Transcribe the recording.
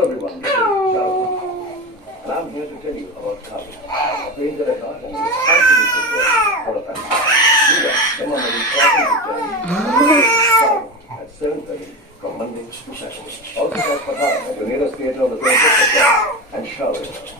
Hello, everyone. This is Charles. And I'm here to tell you about Carlos, a painter at heart and responsible for a family. Meet us. Come on, journey at 7:30 from Monday to Saturday. Also, catch Pathan at the nearest theatre on the 25th of Jan and Charlotte.